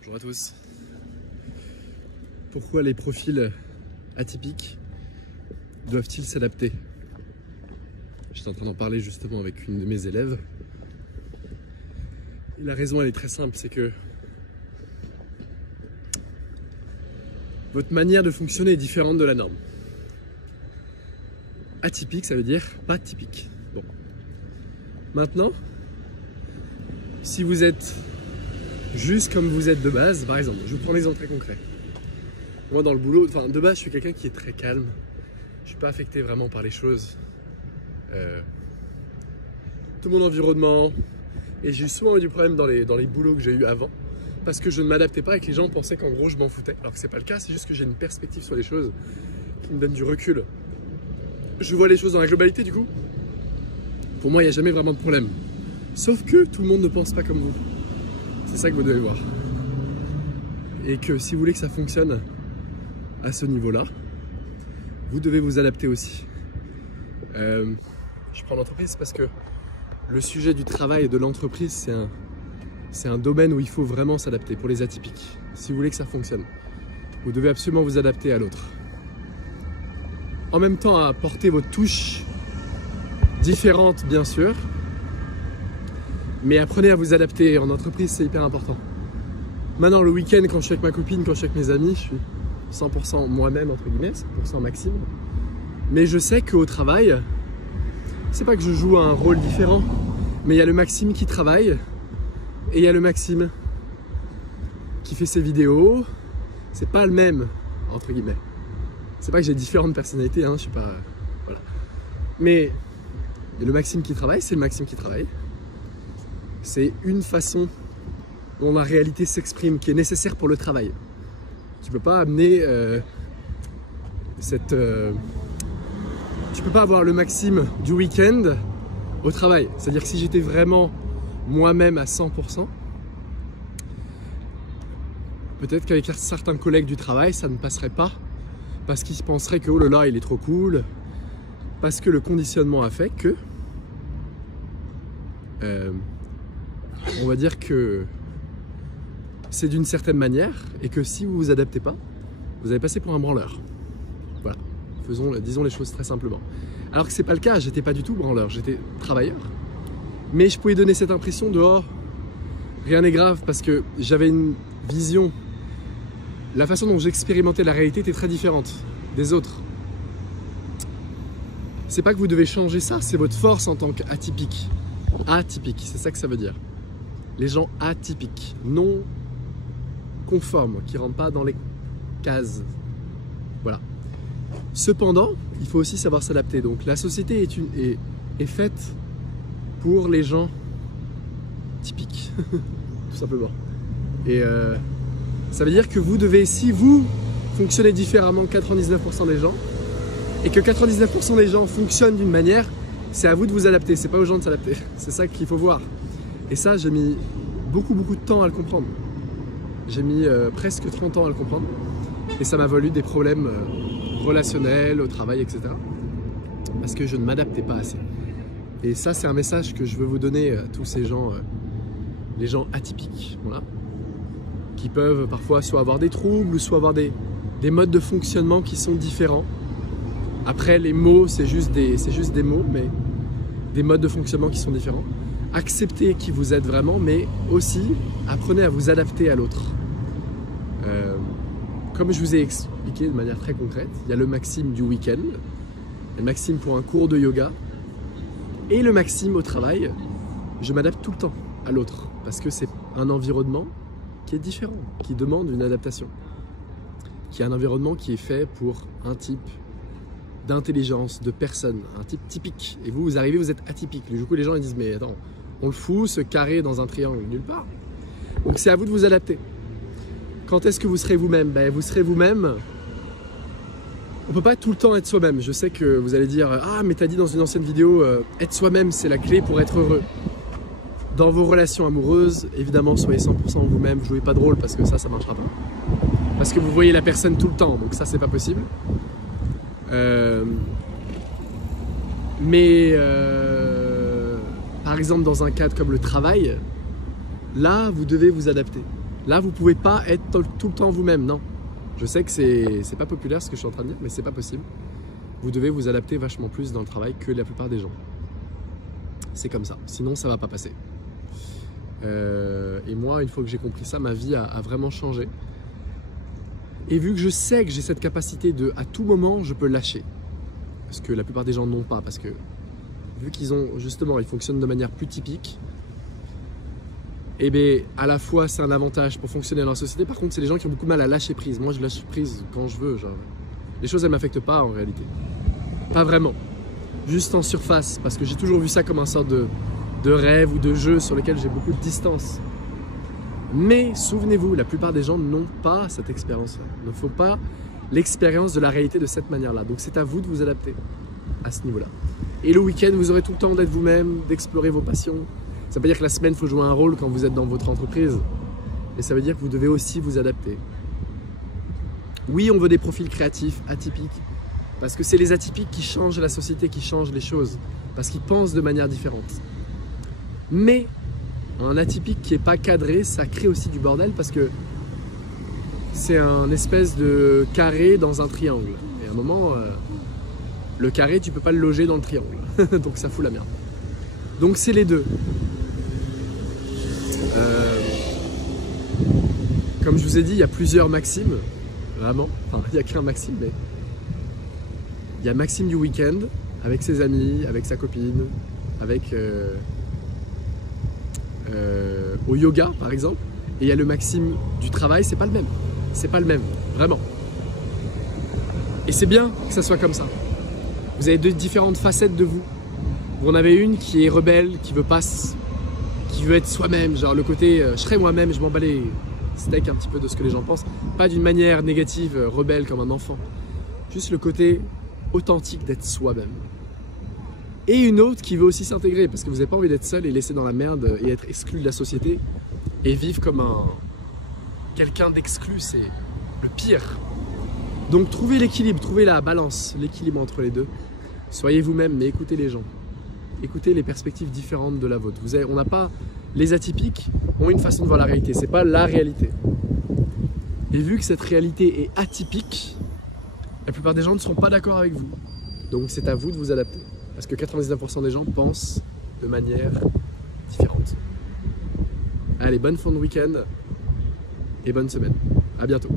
Bonjour à tous. Pourquoi les profils atypiques doivent-ils s'adapter? J'étais en train d'en parler justement avec une de mes élèves. Et la raison elle est très simple, c'est que votre manière de fonctionner est différente de la norme. Atypique, ça veut dire pas typique. Bon. Maintenant, si vous êtes juste comme vous êtes de base, par exemple, je vous prends un exemple très concret. Moi dans le boulot, enfin de base je suis quelqu'un qui est très calme. Je suis pas affecté vraiment par les choses. Tout mon environnement. Et j'ai souvent eu du problème dans les boulots que j'ai eu avant. Parce que je ne m'adaptais pas et que les gens pensaient qu'en gros je m'en foutais. Alors que c'est pas le cas, c'est juste que j'ai une perspective sur les choses qui me donne du recul. Je vois les choses dans la globalité du coup. Pour moi il n'y a jamais vraiment de problème. Sauf que tout le monde ne pense pas comme vous. C'est ça que vous devez voir. Et que si vous voulez que ça fonctionne à ce niveau-là, vous devez vous adapter aussi. Je prends l'entreprise parce que le sujet du travail et de l'entreprise, c'est un domaine où il faut vraiment s'adapter pour les atypiques. Si vous voulez que ça fonctionne, vous devez absolument vous adapter à l'autre. En même temps, apporter votre touche différente, bien sûr, mais apprenez à vous adapter. En entreprise, c'est hyper important. Maintenant, le week-end, quand je suis avec ma copine, quand je suis avec mes amis, je suis 100% moi-même, entre guillemets, 100% Maxime. Mais je sais qu'au travail, c'est pas que je joue un rôle différent, mais il y a le Maxime qui travaille et il y a le Maxime qui fait ses vidéos. C'est pas le même, entre guillemets. C'est pas que j'ai différentes personnalités, hein, je suis pas... Voilà. Mais il y a le Maxime qui travaille, c'est le Maxime qui travaille. C'est une façon dont la réalité s'exprime, qui est nécessaire pour le travail. Tu peux pas amener tu peux pas avoir le Maxime du week-end au travail. C'est-à-dire que si j'étais vraiment moi-même à 100%, peut-être qu'avec certains collègues du travail, ça ne passerait pas. Parce qu'ils penseraient que oh là là, il est trop cool. Parce que le conditionnement a fait que on va dire que c'est d'une certaine manière et que si vous vous adaptez pas, vous allez passer pour un branleur. Voilà, disons les choses très simplement. Alors que c'est pas le cas, j'étais pas du tout branleur, j'étais travailleur. Mais je pouvais donner cette impression de oh, rien n'est grave parce que j'avais une vision. La façon dont j'expérimentais la réalité était très différente des autres. C'est pas que vous devez changer ça, c'est votre force en tant qu'atypique. Atypique, c'est ça que ça veut dire. Les gens atypiques, non conformes, qui ne rentrent pas dans les cases. Voilà. Cependant, il faut aussi savoir s'adapter. Donc la société est faite pour les gens typiques, tout simplement. Et ça veut dire que vous devez, si vous fonctionnez différemment que 99% des gens, et que 99% des gens fonctionnent d'une manière, c'est à vous de vous adapter, c'est pas aux gens de s'adapter. C'est ça qu'il faut voir. Et ça, j'ai mis beaucoup de temps à le comprendre. J'ai mis presque 30 ans à le comprendre. Et ça m'a valu des problèmes relationnels, au travail, etc. Parce que je ne m'adaptais pas assez. Et ça, c'est un message que je veux vous donner à tous ces gens, les gens atypiques, voilà, qui peuvent parfois soit avoir des troubles, ou soit avoir des modes de fonctionnement qui sont différents. Après, les mots, c'est juste des mots, mais des modes de fonctionnement qui sont différents. Acceptez qui vous êtes vraiment, mais aussi apprenez à vous adapter à l'autre. Comme je vous ai expliqué de manière très concrète, il y a le Maxime du week-end, le Maxime pour un cours de yoga, et le Maxime au travail. Je m'adapte tout le temps à l'autre, parce que c'est un environnement qui est différent, qui demande une adaptation, qui est un environnement qui est fait pour un type d'intelligence, de personne, un type typique. Et vous arrivez, vous êtes atypique. Du coup, les gens ils disent mais attends, on le fout, ce carré dans un triangle, nulle part. Donc c'est à vous de vous adapter. Quand est-ce que vous serez vous-même? Ben, vous serez vous-même. On peut pas tout le temps être soi-même. Je sais que vous allez dire ah mais t'as dit dans une ancienne vidéo être soi-même c'est la clé pour être heureux. Dans vos relations amoureuses, évidemment soyez 100% vous-même, jouez pas de rôle parce que ça marchera pas. Parce que vous voyez la personne tout le temps, donc ça c'est pas possible. Par exemple dans un cadre comme le travail, là vous devez vous adapter. Là, vous ne pouvez pas être tout le temps vous-même, non. Je sais que c'est pas populaire ce que je suis en train de dire, mais c'est pas possible. Vous devez vous adapter vachement plus dans le travail que la plupart des gens. C'est comme ça, sinon ça va pas passer. Et moi, une fois que j'ai compris ça, ma vie a vraiment changé. Et vu que je sais que j'ai cette capacité de, à tout moment, je peux lâcher. Parce que la plupart des gens n'ont pas, parce que vu qu'ils ont, justement, ils fonctionnent de manière plus typique, et bien, à la fois, c'est un avantage pour fonctionner dans la société. Par contre, c'est les gens qui ont beaucoup de mal à lâcher prise. Moi, je lâche prise quand je veux. Genre. Les choses, elles ne m'affectent pas en réalité. Pas vraiment. Juste en surface, parce que j'ai toujours vu ça comme un sorte de rêve ou de jeu sur lequel j'ai beaucoup de distance. Mais souvenez-vous, la plupart des gens n'ont pas cette expérience-là. Ne font pas l'expérience de la réalité de cette manière-là. Donc c'est à vous de vous adapter à ce niveau-là. Et le week-end, vous aurez tout le temps d'être vous-même, d'explorer vos passions. Ça veut pas dire que la semaine, il faut jouer un rôle quand vous êtes dans votre entreprise. Mais ça veut dire que vous devez aussi vous adapter. Oui, on veut des profils créatifs, atypiques. Parce que c'est les atypiques qui changent la société, qui changent les choses. Parce qu'ils pensent de manière différente. Mais un atypique qui n'est pas cadré, ça crée aussi du bordel parce que c'est un espèce de carré dans un triangle. Et à un moment, le carré, tu peux pas le loger dans le triangle. Donc ça fout la merde. Donc c'est les deux. Comme je vous ai dit, il y a plusieurs Maximes. Vraiment. Enfin, il n'y a qu'un Maxime, mais... Il y a Maxime du week-end, avec ses amis, avec sa copine, avec... au yoga par exemple, et il y a le Maxime du travail, c'est pas le même. C'est pas le même, vraiment. Et c'est bien que ça soit comme ça. Vous avez deux différentes facettes de vous. Vous en avez une qui est rebelle, qui veut être soi-même, genre le côté je serai moi-même, je m'en bats les steaks un petit peu de ce que les gens pensent. Pas d'une manière négative, rebelle comme un enfant. Juste le côté authentique d'être soi-même. Et une autre qui veut aussi s'intégrer parce que vous n'avez pas envie d'être seul et laissé dans la merde et être exclu de la société et vivre comme quelqu'un d'exclu, c'est le pire. Donc trouvez l'équilibre, trouvez la balance, l'équilibre entre les deux. Soyez vous-même mais écoutez les gens. Écoutez les perspectives différentes de la vôtre. On n'a pas... Les atypiques ont une façon de voir la réalité, c'est pas la réalité. Et vu que cette réalité est atypique, la plupart des gens ne seront pas d'accord avec vous. Donc c'est à vous de vous adapter. Parce que 99% des gens pensent de manière différente. Allez, bonne fin de week-end et bonne semaine. À bientôt.